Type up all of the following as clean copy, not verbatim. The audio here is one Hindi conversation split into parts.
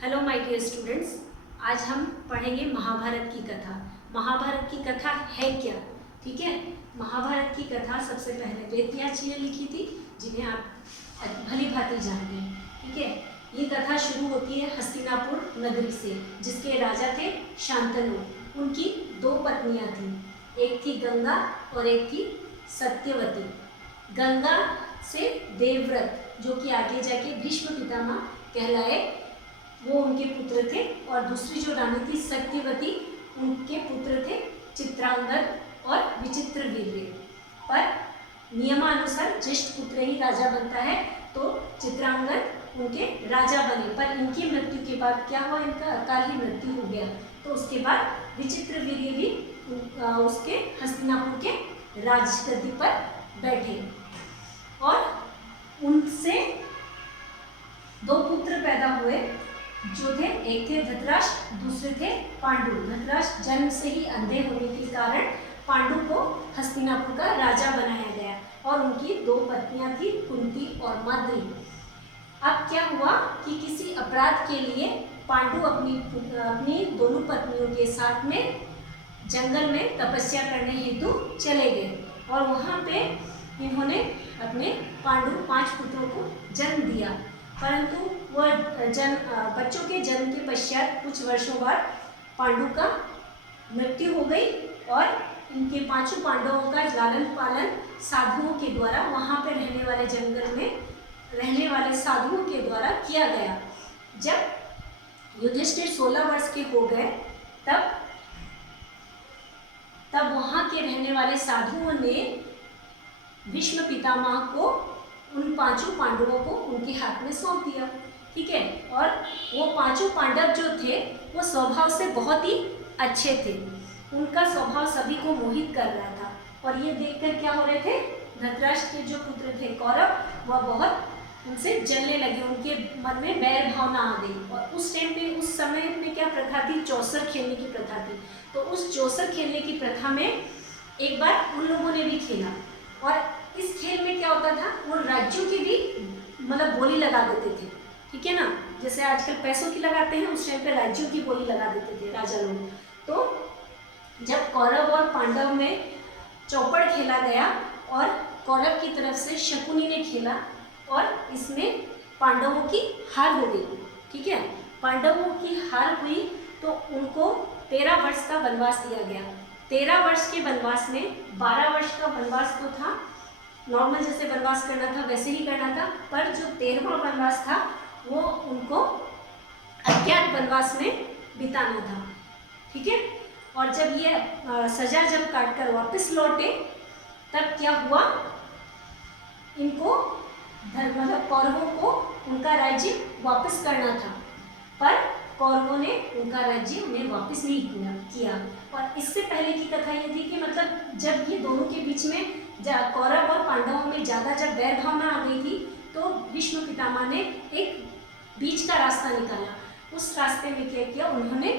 हेलो माय डियर स्टूडेंट्स, आज हम पढ़ेंगे महाभारत की कथा। महाभारत की कथा है क्या? ठीक है, महाभारत की कथा सबसे पहले वेद व्यास जी ने लिखी थी, जिन्हें आप भली भांति जानते हैं। ठीक है, ये कथा शुरू होती है हस्तिनापुर नगरी से, जिसके राजा थे शांतनु। उनकी दो पत्नियां थीं, एक थी गंगा और एक थी सत्यवती। गंगा से देवव्रत, जो कि आगे जाके भीष्म पितामह कहलाए, वो उनके पुत्र थे। और दूसरी जो रानी थी सत्यवती, उनके पुत्र थे चित्रांगद और विचित्रवीर्य। पर नियमानुसार ज्येष्ठ पुत्र ही राजा बनता है, तो चित्रांगद उनके राजा बने। पर इनकी मृत्यु के बाद क्या हुआ, इनका अकाल ही मृत्यु हो गया। तो उसके बाद विचित्रवीर्य भी उसके हस्तिनापुर के राजगद्दी पर बैठे और उनसे दो पुत्र पैदा हुए, जो थे, एक थे धृतराष्ट्र, दूसरे थे पांडु। धृतराष्ट्र जन्म से ही अंधे होने के कारण पांडु को हस्तिनापुर का राजा बनाया गया। और उनकी दो पत्नियां थी, कुंती और माद्री। अब क्या हुआ कि किसी अपराध के लिए पांडु अपनी दोनों पत्नियों के साथ में जंगल में तपस्या करने हेतु चले गए। और वहाँ पे इन्होंने अपने पांडु 5 पुत्रों को जन्म दिया। परंतु वह बच्चों के जन्म के पश्चात कुछ वर्षों बाद पांडु का मृत्यु हो गई और इनके 5 पांडवों का लालन पालन साधुओं के द्वारा, वहाँ पे रहने वाले जंगल में रहने वाले साधुओं के द्वारा किया गया। जब युधिष्ठिर 16 वर्ष के हो गए, तब वहाँ के रहने वाले साधुओं ने भीष्म पितामह को उन 5 पांडवों को उनके हाथ में सौंप दिया। ठीक है, और वो 5 पांडव जो थे, वो स्वभाव से बहुत ही अच्छे थे। उनका स्वभाव सभी को मोहित कर रहा था। और ये देखकर क्या हो रहे थे, धृतराष्ट्र के जो पुत्र थे कौरव, वह बहुत उनसे जलने लगे, उनके मन में बैर भावना आ गई। और उस टाइम पे, उस समय में क्या प्रथा थी, चौसर खेलने की प्रथा थी। तो उस चौसर खेलने की प्रथा में एक बार उन लोगों ने भी खेला। और इस खेल में क्या होता था, वो राज्यों की भी मतलब बोली लगा देते थे। ठीक है ना, जैसे आजकल पैसों की लगाते हैं, उस टाइम पे राज्यों की बोली लगा देते थे राजा लोग। तो जब कौरव और पांडव में चौपड़ खेला गया और कौरव की तरफ से शकुनी ने खेला और इसमें पांडवों की हार हो गई। ठीक है, पांडवों की हार हुई तो उनको 13 वर्ष का वनवास दिया गया। 13 वर्ष के वनवास में 12 वर्ष का वनवास तो था, नॉर्मल जैसे वनवास करना था वैसे ही करना था, पर जो 13वां वनवास था वो उनको अज्ञात वनवास में बिताना था। ठीक है, और जब ये सजा जब काटकर वापस लौटे, तब क्या हुआ, इनको मतलब कौरवों को उनका राज्य वापस करना था, पर कौरवों ने उनका राज्य उन्हें वापस नहीं किया। और इससे पहले की कथा ये थी कि मतलब जब ये दोनों के बीच में कौरव और पांडवों में ज़्यादा जब वैर भावना आ गई थी, तो भीष्म पितामह ने एक बीच का रास्ता निकाला। उस रास्ते में क्या किया, उन्होंने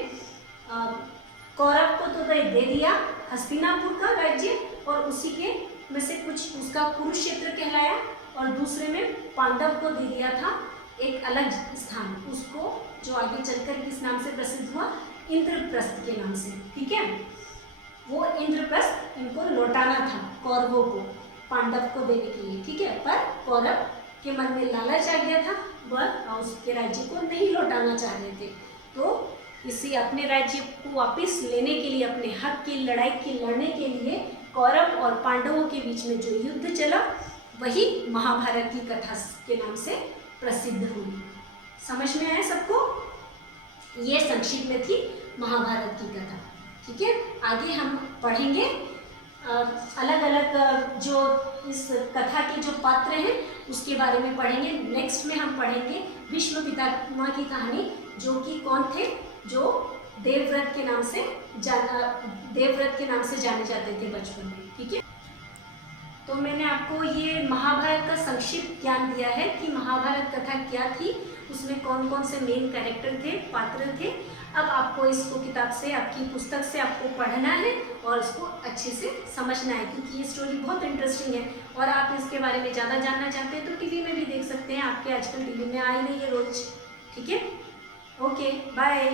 कौरव को तो दे दिया हस्तिनापुर का राज्य, और उसी के में से कुछ उसका कुरुक्षेत्र कहलाया, और दूसरे में पांडव को दे दिया था एक अलग स्थान, उसको जो आगे चलकर किस नाम से प्रसिद्ध हुआ, इंद्रप्रस्थ के नाम से। ठीक है, वो इंद्रप्रस्थ इनको लौटाना था कौरवों को पांडव को देने के लिए। ठीक है, पर कौरव के मन में लालच आ गया था, वह उसके राज्य को नहीं लौटाना चाह रहे थे। तो इसी अपने राज्य को वापस लेने के लिए, अपने हक की लड़ाई की लड़ने के लिए कौरव और पांडवों के बीच में जो युद्ध चला, वही महाभारत की कथा के नाम से प्रसिद्ध हुई। समझ में आया सबको? ये संक्षिप्त में थी महाभारत की कथा। ठीक है, आगे हम पढ़ेंगे अलग अलग जो इस कथा के जो पात्र हैं उसके बारे में पढ़ेंगे। नेक्स्ट में हम पढ़ेंगे भीष्म पितामह की कहानी, जो कि कौन थे, जो देवव्रत के नाम से जाने जाते थे बचपन में। ठीक है, तो मैंने आपको ये महाभारत का संक्षिप्त ज्ञान दिया है कि महाभारत कथा क्या थी, उसमें कौन कौन से मेन कैरेक्टर थे, पात्र थे। अब आपको इसको किताब से, आपकी पुस्तक से आपको पढ़ना है और इसको अच्छे से समझना है, क्योंकि ये स्टोरी बहुत इंटरेस्टिंग है। और आप इसके बारे में ज़्यादा जानना चाहते हैं तो टीवी में भी देख सकते हैं, आपके आजकल टीवी में आ ही रही है रोज। ठीक है, ओके बाय।